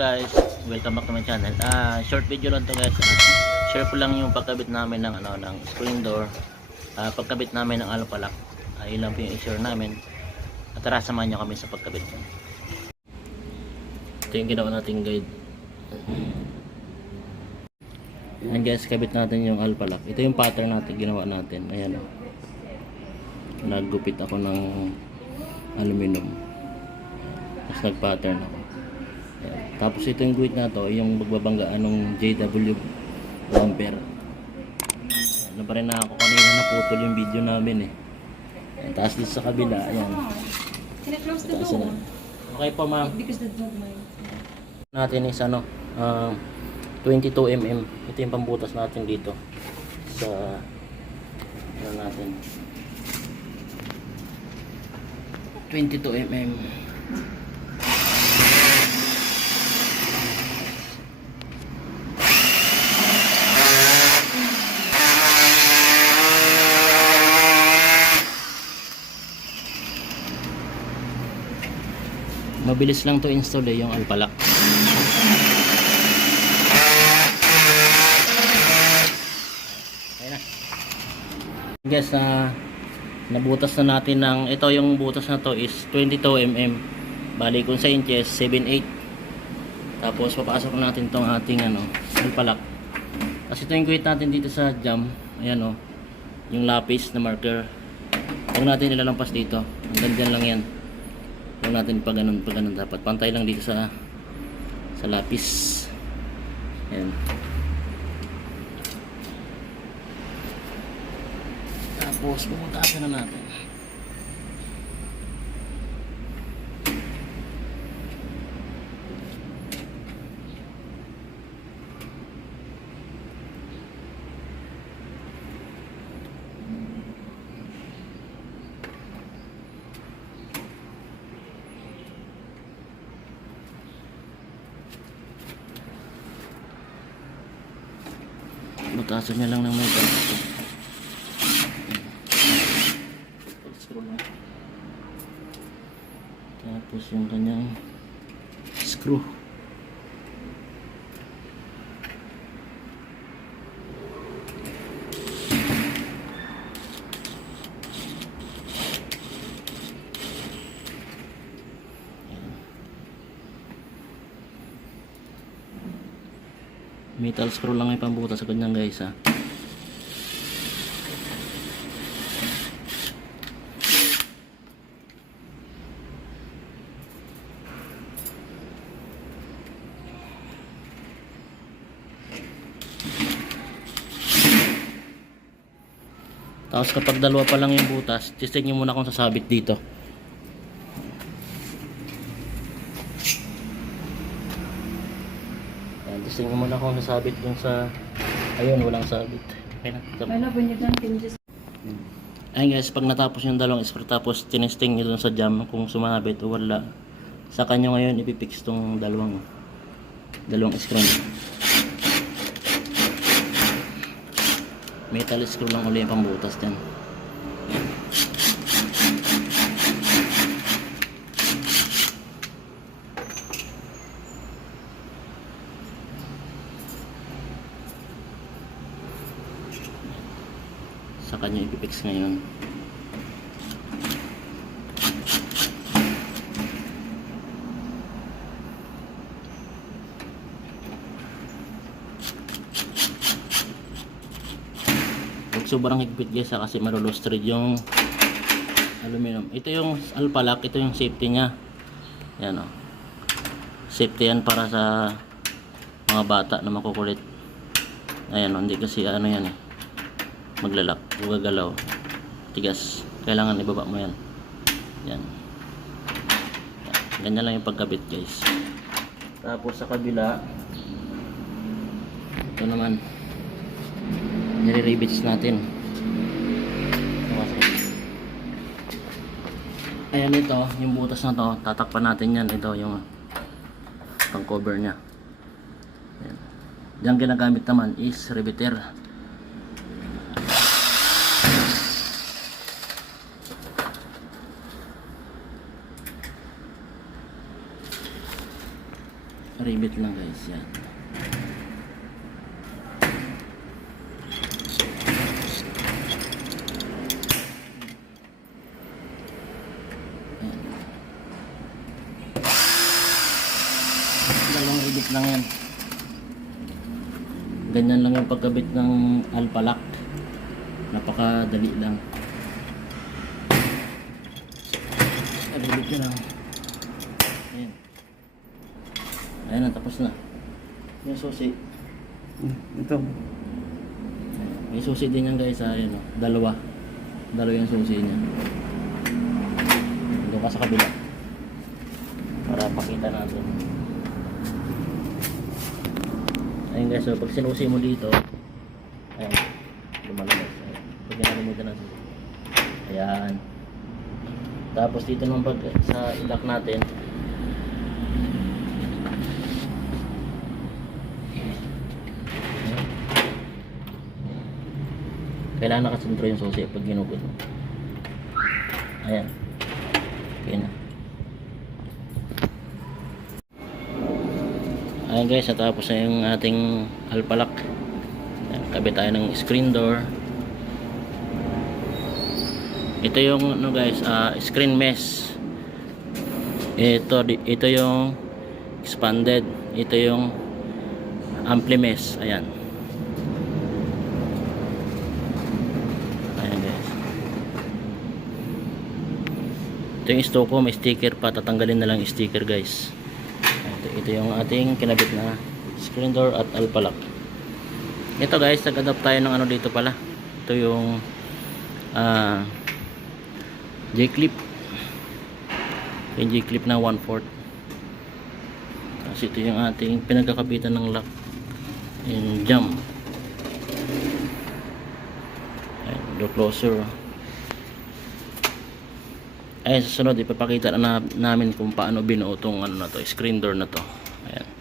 guys? Welcome back to my channel. Ah, short video lang to guys. Ah, share ko lang yung pagkabit namin ng ano ng screen door. Ah, pagkabit namin ng alpalak. Ah, yun lang po yung i-share namin. At tara samahan niyo kami sa pagkabit. Ito yung ginawa nating guide. Ayan guys, kabit natin yung alpalak. Ito yung pattern natin ginawa natin. Ayan. Naggupit ako ng aluminum. Tapos nag-pattern ako. Tapos ito yung guhit na to, yung magbabanggaan ng JW bumper. Ano pa rin na ako kanina naputol yung video namin eh. Ayan, Tapos dito sa kabila, ayan. Can I close the Taas door? na. Okay po ma'am. Because the dog might. Natin is ano, ah, 22 mm. Ito yung pambutas natin dito. Sa, ano natin. 22 Mabilis lang to install eh, yung alpalak. Ayan na. Guys, na nabutas na natin ng ito yung butas na to is 22 mm. Bali kung sa inches 7/8. Tapos papasok natin tong ating ano, alpalak. Kasi ito yung guhit natin dito sa jam. Ayan oh. Yung lapis na marker. Huwag natin ilalampas dito. Hanggang dyan lang yan. Huwag natin pag ganun, pag ganun dapat. Pantay lang dito sa sa lapis. Ayan. Tapos, bumutasan na natin. Butasan niya lang ng may ganito. Tapos yung kanyang screw. Metal screw lang yung pambutas sa kanyang guys ha. Tapos kapag dalawa pa lang yung butas, testing nyo muna kung sasabit dito. Testing nyo muna kung sasabit dun sa... Ayun, walang sabit. Okay na. My love, when you're done, can you just... Ayun guys, pag natapos yung dalawang screw tapos tinesting nyo dun sa jam kung sumabit o wala, sa kanyo ngayon ipipix tong dalawang dalawang screw. Metal screw lang uli yung pambutas dyan. Sa kanya ipipix ngayon. Huwag sobrang higpit guys ha, kasi marulustrid yung aluminum. Ito yung alpalak, ito yung safety niya. Yan o. Safety yan para sa mga bata na makukulit. Ayan o, hindi kasi ano yan eh. Maglalak, gagalaw. Tigas. Kailangan ibaba mo yan. Yan. Yan. Ganyan lang yung pagkabit guys. Tapos sa kabila, ito naman nire-rivets natin ayan ito yung butas na to tatakpan natin yan ito yung pang cover nya ayan. Diyan ginagamit naman is riveter rivet lang guys. Yan. Dalawang rivet lang yan. Ganyan lang yung pagkabit ng alpalak. Napakadali lang. Rivet nyo lang. Ayan. Ayan na, tapos na. Yung susi. Ito. May susi din yan guys, ah, ayan o. Dalawa. Dalawa yung susi niya. Doon ka sa kabila. Para pakita natin. Ayun guys, so pag sinusi mo dito, ayan, lumalabas. Ayan. Pag ginagawa mo na Ayan. Tapos dito nung pag sa ilak natin, ayan. Kailangan nakasentro yung susi pag ginugod mo. Ayan. Okay na. Ayan guys, natapos na yung ating alpalak. Kabit tayo ng screen door. Ito yung ano guys, ah, screen mesh. Ito ito yung expanded. Ito yung ampli mesh. Ayan guys. Ito yung stock ko, may sticker pa. Tatanggalin na lang sticker guys. Ito, ito yung ating kinabit na screen door at alpalak. Ito guys, nag-adapt tayo ng ano dito pala. Ito yung ah J-clip. Yung J-clip na 1/4. Tapos ito yung ating pinagkakabitan ng lock. Yung jam. Ayan, door closer. Ay, sa sunod ipapakita na namin kung paano binuo tong ano na to, screen door na to. Ayan.